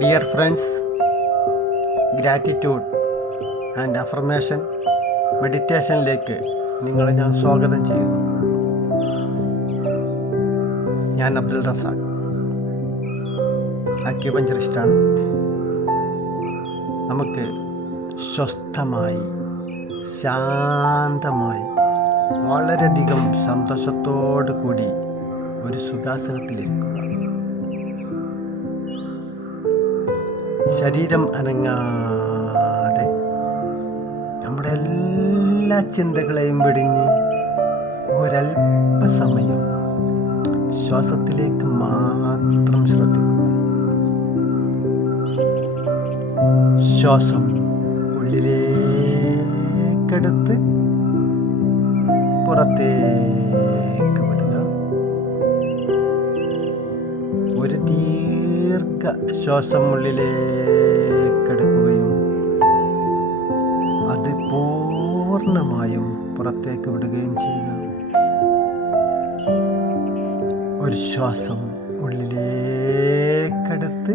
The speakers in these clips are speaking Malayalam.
Dear friends, gratitude and affirmation മെഡിറ്റേഷനിലേക്ക് നിങ്ങളെ ഞാൻ സ്വാഗതം ചെയ്യുന്നു. ഞാൻ അബ്ദുൽ റസാഖ്, അക്യുപഞ്ചറിസ്റ്റാണ്. നമുക്ക് സ്വസ്ഥമായി, ശാന്തമായി, വളരെയധികം സന്തോഷത്തോടു കൂടി ഒരു സുഖാസനത്തിലിരിക്കുക. ശരീരം അനങ്ങാതെ നമ്മുടെ എല്ലാ ചിന്തകളെയും വെടിഞ്ഞ് ഒരല്പസമയം ശ്വാസത്തിലേക്ക് മാത്രം ശ്രദ്ധിക്കുക. ശ്വാസം ഉള്ളിലേക്കെടുത്ത് പുറത്തേക്ക് വിടുക. ഒരു ദീർഘ ശ്വാസം ഉള്ളിലേക്കെടുക്കുകയും അത് പൂർണ്ണമായും പുറത്തേക്ക് വിടുകയും ചെയ്യുക. ഒരു ശ്വാസം ഉള്ളിലേക്കെടുത്ത്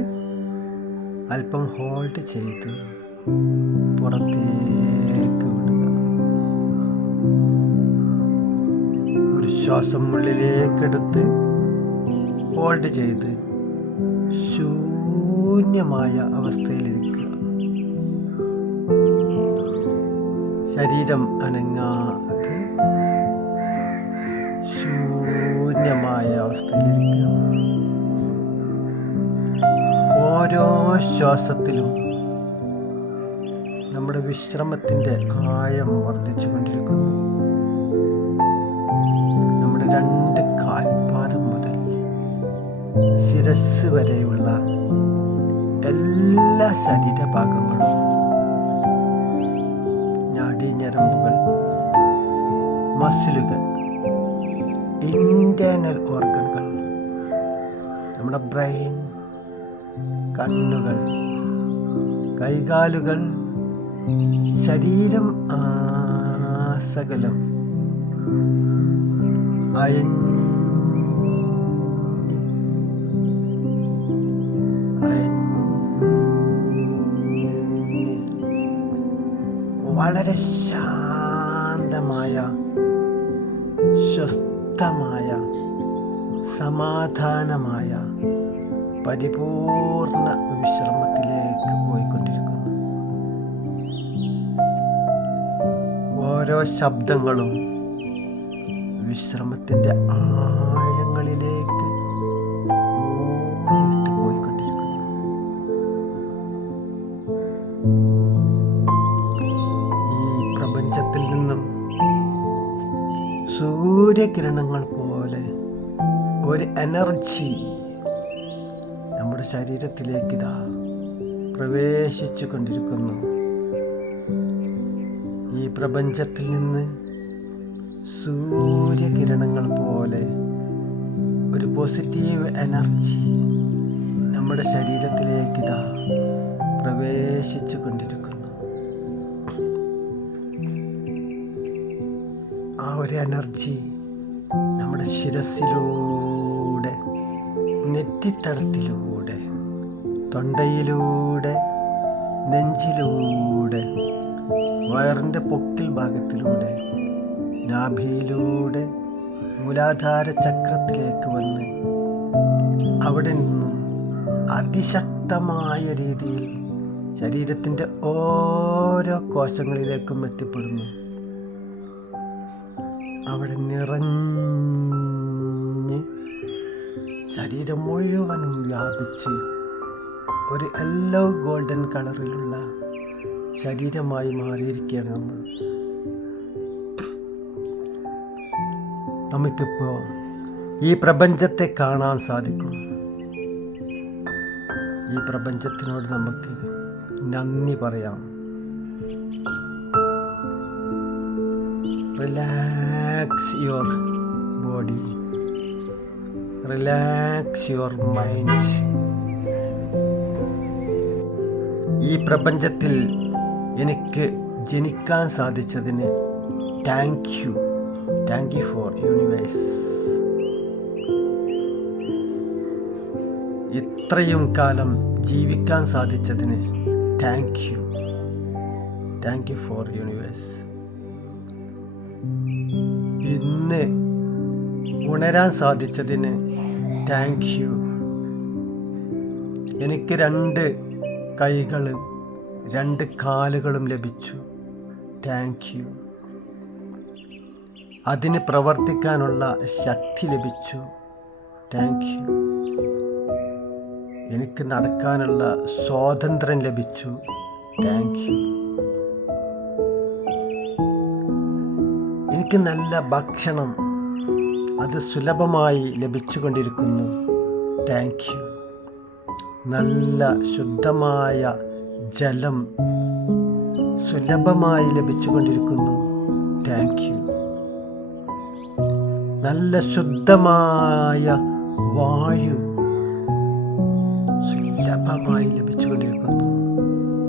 അല്പം ഹോൾഡ് ചെയ്ത് പുറത്തേക്ക് വിടുക. ഒരു ശ്വാസം ഉള്ളിലേക്കെടുത്ത് ഹോൾഡ് ചെയ്ത് ശൂന്യമായ അവസ്ഥയിലിരിക്കുക. ശരീരം അനങ്ങാതെ ശൂന്യമായ അവസ്ഥയിലിരിക്കുക. ഓരോ ശ്വാസത്തിലും നമ്മുടെ വിശ്രമത്തിൻ്റെ ആഴം വർദ്ധിച്ചു കൊണ്ടിരിക്കുന്നു. നമ്മുടെ രണ്ട് കാൽപാദം മുതൽ ശിരസ് വരെയുള്ള എല്ലാ ശരീരഭാഗങ്ങളും, നാഡീഞരമ്പുകൾ, മസിലുകൾ, ഇന്റേണൽ ഓർഗനുകൾ, നമ്മുടെ ബ്രെയിൻ, കണ്ണുകൾ, കൈകാലുകൾ, ശരീരം അയഞ്ഞ് വളരെ ശാന്തമായ, സ്വസ്ഥമായ, സമാധാനമായ പരിപൂർണ വിശ്രമത്തിലേക്ക് പോയിക്കൊണ്ടിരിക്കുന്നു. ഓരോ ശബ്ദങ്ങളും വിശ്രമത്തിൻ്റെ ആഴങ്ങളിലേക്ക് ഊളിയിട്ട് പോയിക്കൊണ്ടിരിക്കുന്നു. ഈ പ്രപഞ്ചത്തിൽ നിന്നും സൂര്യകിരണങ്ങൾ പോലെ ഒരു എനർജി നമ്മുടെ ശരീരത്തിലേക്ക് ഇതാ പ്രവേശിച്ചു കൊണ്ടിരിക്കുന്നു. ഈ പ്രപഞ്ചത്തിൽ നിന്ന് സൂര്യകിരണങ്ങൾ പോലെ ഒരു പോസിറ്റീവ് എനർജി നമ്മുടെ ശരീരത്തിലേക്ക് ഇതാ പ്രവേശിച്ചു കൊണ്ടിരിക്കുന്നു. ആ ഒരു എനർജി നമ്മുടെ ശിരസിലൂടെ, നെറ്റിത്തടത്തിലൂടെ, തൊണ്ടയിലൂടെ, നെഞ്ചിലൂടെ, വയറിൻ്റെ പൊക്കിൾ ഭാഗത്തിലൂടെ, നാഭിയിലൂടെ മൂലാധാര ചക്രത്തിലേക്ക് വന്ന് അവിടെ നിന്നും അതിശക്തമായ രീതിയിൽ ശരീരത്തിൻ്റെ ഓരോ കോശങ്ങളിലേക്കും എത്തിപ്പെടുന്നു. അവിടെ നിറഞ്ഞ് ശരീരം മുഴുവനും വ്യാപിച്ച് ഒരു യെല്ലോ ഗോൾഡൻ കളറിലുള്ള ശരീരമായി മാറിയിരിക്കുകയാണ് നമുക്കിപ്പോൾ ഈ പ്രപഞ്ചത്തെ കാണാൻ സാധിക്കും. ഈ പ്രപഞ്ചത്തിനോട് നമുക്ക് നന്ദി പറയാം. Relax your body, relax your mind. ഈ പ്രപഞ്ചത്തിൽ എനിക്ക് ജനിക്കാൻ സാധിച്ചതിന് താങ്ക് യു ഫോർ യൂണിവേഴ്സ്. ഇത്രയും കാലം ജീവിക്കാൻ സാധിച്ചതിന് thank you. Thank you for universe. ഇന്ന് ഉണരാൻ സാധിച്ചതിന് താങ്ക് യു. എനിക്ക് 2 കൈകളും 2 കാലുകളും ലഭിച്ചു. Thank you. അതിന് പ്രവർത്തിക്കാനുള്ള ശക്തി ലഭിച്ചു. Thank you. എനിക്ക് നടക്കാനുള്ള സ്വാതന്ത്ര്യം ലഭിച്ചു. Thank you. എനിക്ക് നല്ല ഭക്ഷണം അത് സുലഭമായി ലഭിച്ചുകൊണ്ടിരിക്കുന്നു. Thank you. നല്ല ശുദ്ധമായ ജലം സുലഭമായി ലഭിച്ചുകൊണ്ടിരിക്കുന്നു. Thank you. നല്ല ശുദ്ധമായ വായു സുലഭമായി ലഭിച്ചുകൊണ്ടിരിക്കുന്നു.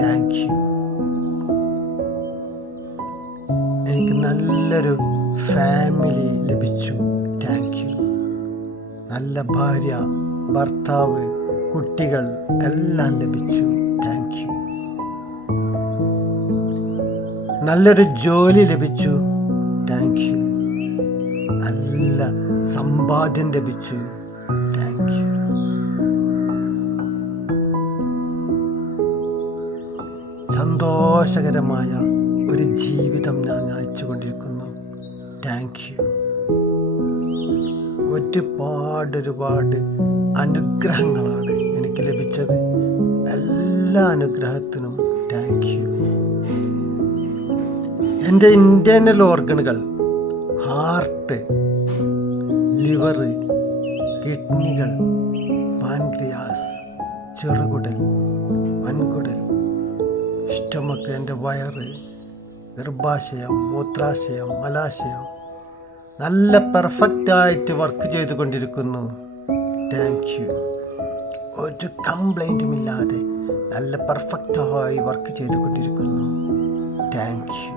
Thank you. എനിക്ക് നല്ലൊരു ഫാമിലി ലഭിച്ചു. Thank you. നല്ല ഭാര്യ, ഭർത്താവ്, കുട്ടികൾ എല്ലാം ലഭിച്ചു. Thank you. നല്ലൊരു ജോലി ലഭിച്ചു. Thank you. നല്ല സമ്പാദ്യം ലഭിച്ചു. Thank you. സന്തോഷകരമായ ഒരു ജീവിതം ഞാൻ നയിച്ചുകൊണ്ടിരിക്കുന്നു. Thank you. ഒരുപാട് അനുഗ്രഹങ്ങളാണ് എനിക്ക് ലഭിച്ചത്. എല്ലാ അനുഗ്രഹത്തിനും താങ്ക് യു. എൻ്റെ ഇൻറ്റേർണൽ ഓർഗനുകൾ, ഹാർട്ട്, ലിവർ, കിഡ്നികൾ, പാൻക്രിയാസ്, ചെറുകുടൽ, വൻകുടൽ, സ്റ്റൊമക്ക്, എൻ്റെ വയറ്, ഗർഭാശയം, മൂത്രാശയം, മലാശയം നല്ല പെർഫെക്റ്റായിട്ട് വർക്ക് ചെയ്തുകൊണ്ടിരിക്കുന്നു. Thank you. ഒരു കംപ്ലൈൻറ്റുമില്ലാതെ നല്ല പെർഫെക്റ്റായി വർക്ക് ചെയ്തുകൊണ്ടിരിക്കുന്നു. Thank you.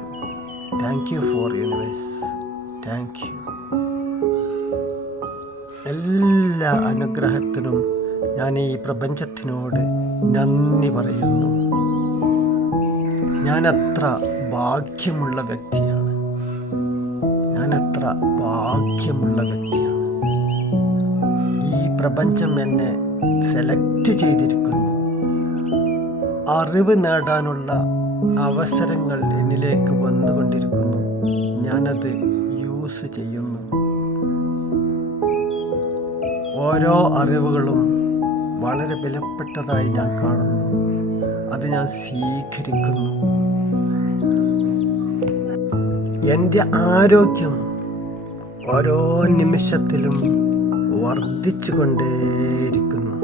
Thank you for universe. Thank you. എല്ലാ അനുഗ്രഹത്തിനും ഞാൻ ഈ പ്രപഞ്ചത്തിനോട് നന്ദി പറയുന്നു. ഞാൻ അത്ര ഭാഗ്യമുള്ള വ്യക്തിയാണ്. ഈ പ്രപഞ്ചം എന്നെ സെലക്ട് ചെയ്തിരിക്കുന്നു. അറിവ് നേടാനുള്ള അവസരങ്ങൾ എന്നിലേക്ക് വന്നുകൊണ്ടിരിക്കുന്നു. ഞാനത് യൂസ് ചെയ്യുന്നു. ഓരോ അറിവുകളും വളരെ വിലപ്പെട്ടതായി ഞാൻ കാണുന്നു. അത് ഞാൻ സ്വീകരിക്കുന്നു. എൻ്റെ ആരോഗ്യം ഓരോ നിമിഷത്തിലും വർദ്ധിച്ചു കൊണ്ടേയിരിക്കുന്നു.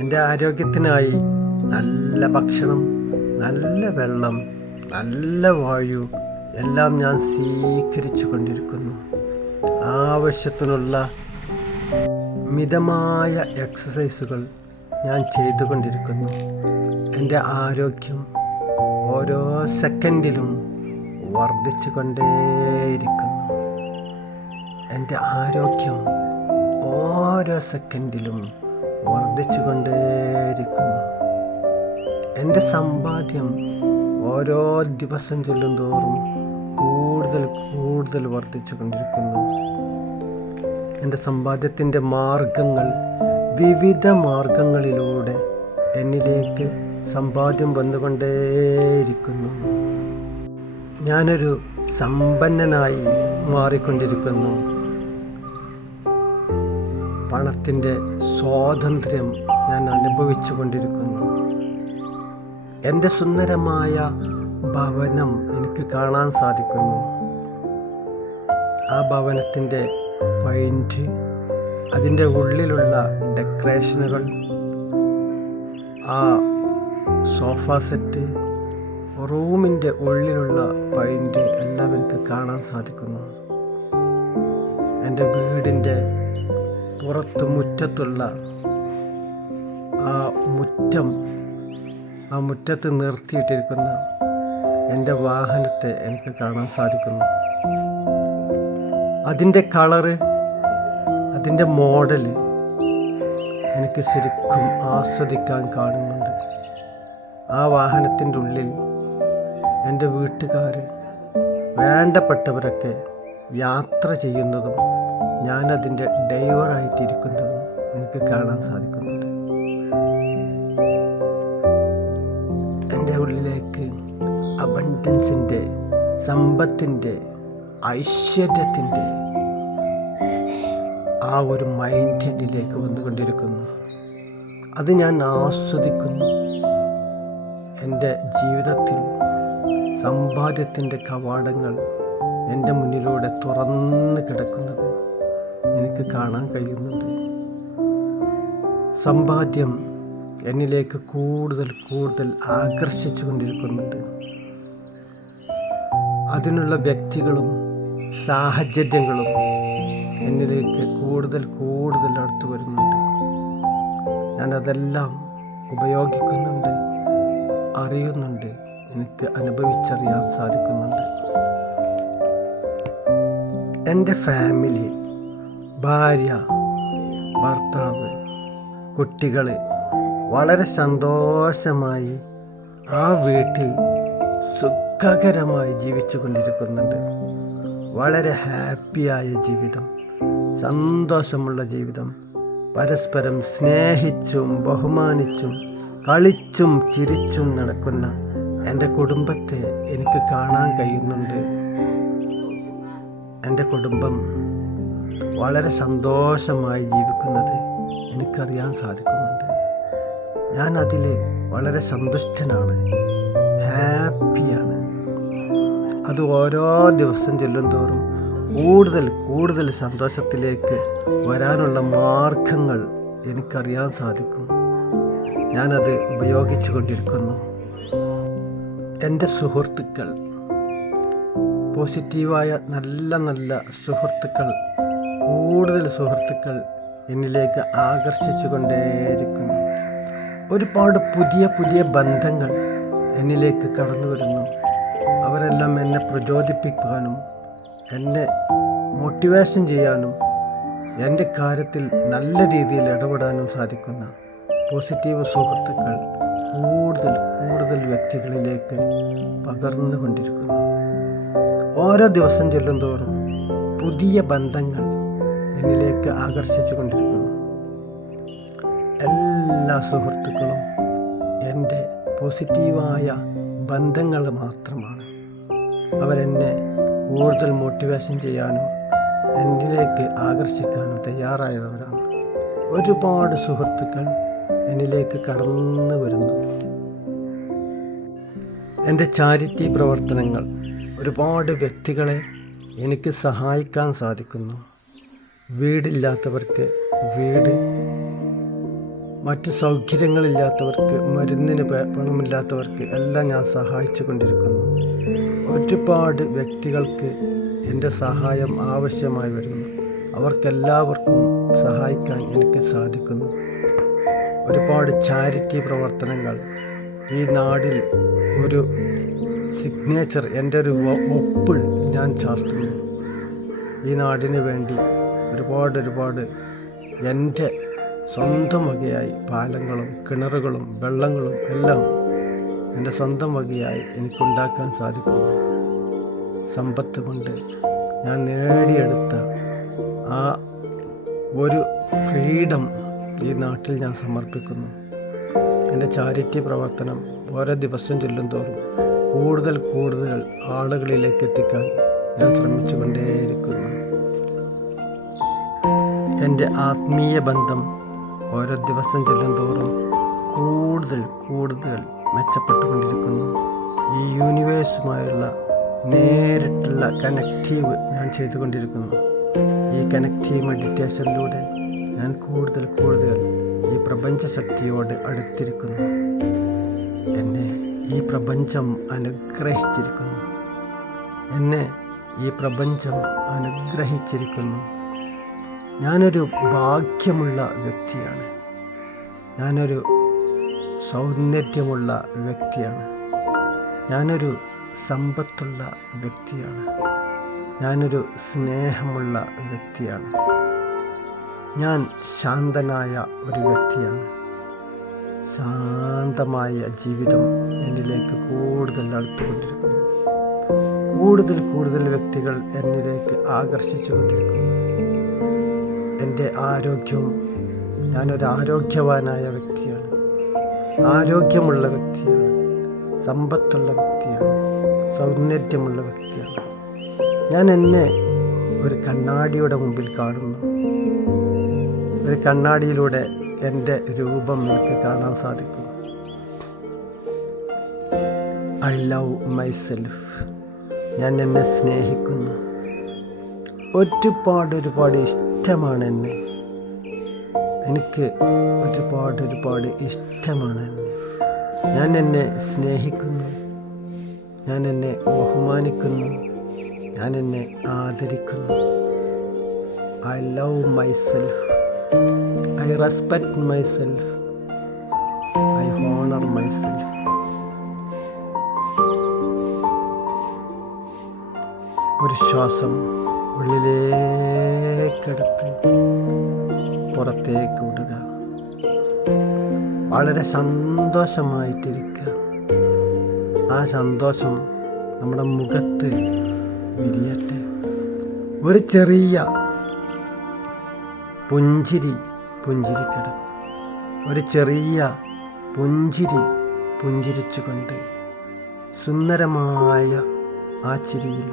എൻ്റെ ആരോഗ്യത്തിനായി നല്ല ഭക്ഷണം, നല്ല വെള്ളം, നല്ല വായു എല്ലാം ഞാൻ സ്വീകരിച്ചു കൊണ്ടിരിക്കുന്നു. ആവശ്യത്തിനുള്ള മിതമായ എക്സസൈസുകൾ ഞാൻ ചെയ്തുകൊണ്ടിരിക്കുന്നു. എൻ്റെ ആരോഗ്യം ഓരോ സെക്കൻഡിലും വർദ്ധിച്ചു കൊണ്ടേയിരിക്കുന്നു. എൻ്റെ ആരോഗ്യം ഓരോ സെക്കൻഡിലും വർദ്ധിച്ചു കൊണ്ടേയിരിക്കുന്നു. എൻ്റെ സമ്പാദ്യം ഓരോ ദിവസം ചെല്ലുന്തോറും കൂടുതൽ വർദ്ധിച്ചു കൊണ്ടിരിക്കുന്നു. എൻ്റെ സമ്പാദ്യത്തിൻ്റെ മാർഗങ്ങൾ, വിവിധ മാർഗങ്ങളിലൂടെ എന്നിലേക്ക് സമ്പാദ്യം വന്നുകൊണ്ടേയിരിക്കുന്നു. ഞാനൊരു സമ്പന്നനായി മാറിക്കൊണ്ടിരിക്കുന്നു. പണത്തിൻ്റെ സ്വാതന്ത്ര്യം ഞാൻ അനുഭവിച്ചു കൊണ്ടിരിക്കുന്നു. എൻ്റെ സുന്ദരമായ ഭവനം എനിക്ക് കാണാൻ സാധിക്കുന്നു. ആ ഭവനത്തിൻ്റെ പെയിൻറ്റ്, അതിൻ്റെ ഉള്ളിലുള്ള ഡെക്കറേഷനുകൾ, ആ സോഫ സെറ്റ്, റൂമിൻ്റെ ഉള്ളിലുള്ള പെയിൻറ്റ് എല്ലാം എനിക്ക് കാണാൻ സാധിക്കുന്നു. എൻ്റെ വീടിൻ്റെ പുറത്ത് മുറ്റത്തുള്ള ആ മുറ്റത്ത് നിർത്തിയിട്ടിരിക്കുന്ന എൻ്റെ വാഹനത്തെ എനിക്ക് കാണാൻ സാധിക്കുന്നു. അതിൻ്റെ കളറ്, അതിൻ്റെ മോഡല് എനിക്ക് ശരിക്കും ആസ്വദിക്കാൻ കാണുന്നുണ്ട്. ആ വാഹനത്തിൻ്റെ ഉള്ളിൽ എൻ്റെ വീട്ടുകാർ, വേണ്ടപ്പെട്ടവരൊക്കെ യാത്ര ചെയ്യുന്നതും ഞാനതിൻ്റെ ഡ്രൈവറായിട്ടിരിക്കുന്നതും എനിക്ക് കാണാൻ സാധിക്കുന്നുണ്ട്. എൻ്റെ ഉള്ളിലേക്ക് അബണ്ടൻസിൻ്റെ, സമ്പത്തിൻ്റെ, ഐശ്വര്യത്തിൻ്റെ ആ ഒരു മൈൻഡ് എന്നിലേക്ക് വന്നുകൊണ്ടിരിക്കുന്നു. അത് ഞാൻ ആസ്വദിക്കുന്നു. എൻ്റെ ജീവിതത്തിൽ സമ്പാദ്യത്തിൻ്റെ കവാടങ്ങൾ എൻ്റെ മുന്നിലൂടെ തുറന്ന് കിടക്കുന്നത് എനിക്ക് കാണാൻ കഴിയുന്നുണ്ട്. സമ്പാദ്യം എന്നിലേക്ക് കൂടുതൽ കൂടുതൽ ആകർഷിച്ചു കൊണ്ടിരിക്കുന്നുണ്ട്. അതിനുള്ള വ്യക്തികളും സാഹചര്യങ്ങളും എന്നിലേക്ക് കൂടുതൽ കൂടുതൽ അടുത്ത് വരുന്നുണ്ട്. ഞാനതെല്ലാം ഉപയോഗിക്കുന്നുണ്ട്, അറിയുന്നുണ്ട്, എനിക്ക് അനുഭവിച്ചറിയാൻ സാധിക്കുന്നുണ്ട്. എൻ്റെ ഫാമിലി, ഭാര്യ, ഭർത്താവ്, കുട്ടികൾ വളരെ സന്തോഷമായി ആ വീട്ടിൽ സുഖകരമായി ജീവിച്ചു കൊണ്ടിരിക്കുന്നുണ്ട്. വളരെ ഹാപ്പിയായ ജീവിതം, സന്തോഷമുള്ള ജീവിതം, പരസ്പരം സ്നേഹിച്ചും ബഹുമാനിച്ചും കളിച്ചും ചിരിച്ചും നടക്കുന്ന എൻ്റെ കുടുംബത്തെ എനിക്ക് കാണാൻ കഴിയുന്നുണ്ട്. എൻ്റെ കുടുംബം വളരെ സന്തോഷമായി ജീവിക്കുന്നത് എനിക്കറിയാൻ സാധിക്കുന്നുണ്ട്. ഞാൻ അതിൽ വളരെ സന്തുഷ്ടനാണ്, ഹാപ്പിയാണ്. അത് ഓരോ ദിവസം ചെല്ലുന്തോറും കൂടുതൽ കൂടുതൽ സന്തോഷത്തിലേക്ക് വരാനുള്ള മാർഗങ്ങൾ എനിക്കറിയാൻ സാധിക്കും. ഞാനത് ഉപയോഗിച്ചു കൊണ്ടിരിക്കുന്നു. എൻ്റെ സുഹൃത്തുക്കൾ, പോസിറ്റീവായ നല്ല നല്ല സുഹൃത്തുക്കൾ, കൂടുതൽ സുഹൃത്തുക്കൾ എന്നിലേക്ക് ആകർഷിച്ചു കൊണ്ടേയിരിക്കുന്നു. ഒരുപാട് പുതിയ പുതിയ ബന്ധങ്ങൾ എന്നിലേക്ക് കടന്നു വരുന്നു. അവരെല്ലാം എന്നെ പ്രചോദിപ്പിക്കാനും എന്നെ മോട്ടിവേഷൻ ചെയ്യാനും എൻ്റെ കാര്യത്തിൽ നല്ല രീതിയിൽ ഇടപെടാനും സാധിക്കുന്ന പോസിറ്റീവ് സുഹൃത്തുക്കൾ കൂടുതൽ കൂടുതൽ വ്യക്തികളിലേക്ക് പകർന്നുകൊണ്ടിരിക്കുന്നു. ഓരോ ദിവസം ചെല്ലുന്തോറും പുതിയ ബന്ധങ്ങൾ എന്നിലേക്ക് ആകർഷിച്ചു കൊണ്ടിരിക്കുന്നു. എല്ലാ സുഹൃത്തുക്കളും എൻ്റെ പോസിറ്റീവായ ബന്ധങ്ങൾ മാത്രമാണ്. അവരെന്നെ കൂടുതൽ മോട്ടിവേഷൻ ചെയ്യാനും എന്നിലേക്ക് ആകർഷിക്കാനും തയ്യാറായവരാണ്. ഒരുപാട് സുഹൃത്തുക്കൾ എന്നിലേക്ക് കടന്നു വരുന്നു. എൻ്റെ ചാരിറ്റി പ്രവർത്തനങ്ങൾ ഒരുപാട് വ്യക്തികളെ എനിക്ക് സഹായിക്കാൻ സാധിക്കുന്നു. വീടില്ലാത്തവർക്ക് വീട്, മറ്റു സൗകര്യങ്ങളില്ലാത്തവർക്ക്, മരുന്നിന് പണമില്ലാത്തവർക്ക് എല്ലാം ഞാൻ സഹായിച്ചു കൊണ്ടിരിക്കുന്നു. ഒരുപാട് വ്യക്തികൾക്ക് എൻ്റെ സഹായം ആവശ്യമായി വരുന്നു. അവർക്കെല്ലാവർക്കും സഹായിക്കാൻ എനിക്ക് സാധിക്കുന്നു. ഒരുപാട് ചാരിറ്റി പ്രവർത്തനങ്ങൾ ഈ നാടിൽ ഒരു സിഗ്നേച്ചർ, എൻ്റെ ഒരു ഒപ്പ് ഞാൻ ചാർത്തുന്നു. ഈ നാടിന് വേണ്ടി ഒരുപാട് എൻ്റെ സ്വന്തം വകയായി പാലങ്ങളും കിണറുകളും വെള്ളങ്ങളും എല്ലാം എൻ്റെ സ്വന്തം വകയായി എനിക്കുണ്ടാക്കാൻ സാധിക്കുന്നു. സമ്പത്ത് കൊണ്ട് ഞാൻ നേടിയെടുത്ത ആ ഒരു ഫ്രീഡം ഈ നാട്ടിൽ ഞാൻ സമർപ്പിക്കുന്നു. എൻ്റെ ചാരിറ്റി പ്രവർത്തനം ഓരോ ദിവസം ചെല്ലുന്തോറും കൂടുതൽ കൂടുതൽ ആളുകളിലേക്ക് എത്തിക്കാൻ ഞാൻ ശ്രമിച്ചുകൊണ്ടേയിരിക്കുന്നു. എൻ്റെ ആത്മീയ ബന്ധം ഓരോ ദിവസം ചെല്ലുന്തോറും കൂടുതൽ കൂടുതൽ മെച്ചപ്പെട്ടുകൊണ്ടിരിക്കുന്നു. ഈ യൂണിവേഴ്സുമായുള്ള നേരിട്ടുള്ള കണക്റ്റീവ് ഞാൻ ചെയ്തുകൊണ്ടിരിക്കുന്നു. ഈ കണക്റ്റീവ് മെഡിറ്റേഷനിലൂടെ ഞാൻ കൂടുതൽ കൂടുതൽ ഈ പ്രപഞ്ചശക്തിയോട് അടുത്തിരിക്കുന്നു. എന്നെ ഈ പ്രപഞ്ചം അനുഗ്രഹിച്ചിരിക്കുന്നു. എന്നെ ഈ പ്രപഞ്ചം അനുഗ്രഹിച്ചിരിക്കുന്നു. ഞാനൊരു ഭാഗ്യമുള്ള വ്യക്തിയാണ്. ഞാനൊരു സൗന്ദര്യമുള്ള വ്യക്തിയാണ്. ഞാനൊരു സമ്പത്തുള്ള വ്യക്തിയാണ്. ഞാനൊരു സ്നേഹമുള്ള വ്യക്തിയാണ്. ഞാൻ ശാന്തനായ ഒരു വ്യക്തിയാണ്. ശാന്തമായ ജീവിതം എന്നിലേക്ക് കൂടുതൽ അടുത്തുകൊണ്ടിരിക്കുന്നു. കൂടുതൽ വ്യക്തികൾ എന്നിലേക്ക് ആകർഷിച്ചു കൊണ്ടിരിക്കുന്നു. എൻ്റെ ആരോഗ്യവും, ഞാനൊരു ആരോഗ്യവാനായ വ്യക്തിയാണ്, ആരോഗ്യമുള്ള വ്യക്തിയാണ്, സമ്പത്തുള്ള വ്യക്തിയാണ്, സൗന്ദര്യമുള്ള വ്യക്തിയാണ്. ഞാൻ എന്നെ ഒരു കണ്ണാടിയുടെ മുമ്പിൽ കാണുന്നു. ഒരു കണ്ണാടിയിലൂടെ എൻ്റെ രൂപം എനിക്ക് കാണാൻ സാധിക്കും. I love myself. ഞാൻ എന്നെ സ്നേഹിക്കുന്നു. ഒരുപാട് ഇഷ്ടമാണ് എന്നെ. എനിക്ക് ഒരുപാട് ഇഷ്ടമാണ് എന്നെ. ഞാൻ എന്നെ സ്നേഹിക്കുന്നു. ഞാൻ എന്നെ ബഹുമാനിക്കുന്നു. ഞാൻ എന്നെ ആദരിക്കുന്നു. I love myself. I respect myself. I honor myself. ഒരു ശ്വാസം ഉള്ളിലേക്കെടുത്ത് പുറത്തേക്ക് വിടുക. വളരെ സന്തോഷമായിട്ടിരിക്കുക. ആ സന്തോഷം നമ്മുടെ മുഖത്ത് വിരിയട്ടെ. ഒരു ചെറിയ പുഞ്ചിരിക്കണം. ഒരു ചെറിയ പുഞ്ചിരിച്ചുകൊണ്ട് സുന്ദരമായ ആ ചിരിയിൽ,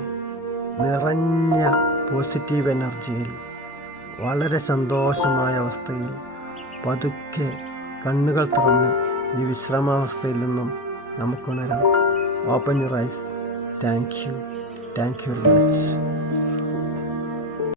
നിറഞ്ഞ പോസിറ്റീവ് എനർജിയിൽ, വളരെ സന്തോഷമായ അവസ്ഥയിൽ പതുക്കെ കണ്ണുകൾ തുറന്ന് ഈ വിശ്രമാവസ്ഥയിൽ നിന്നും നമുക്കുണരാം. Open your eyes. Thank you very much.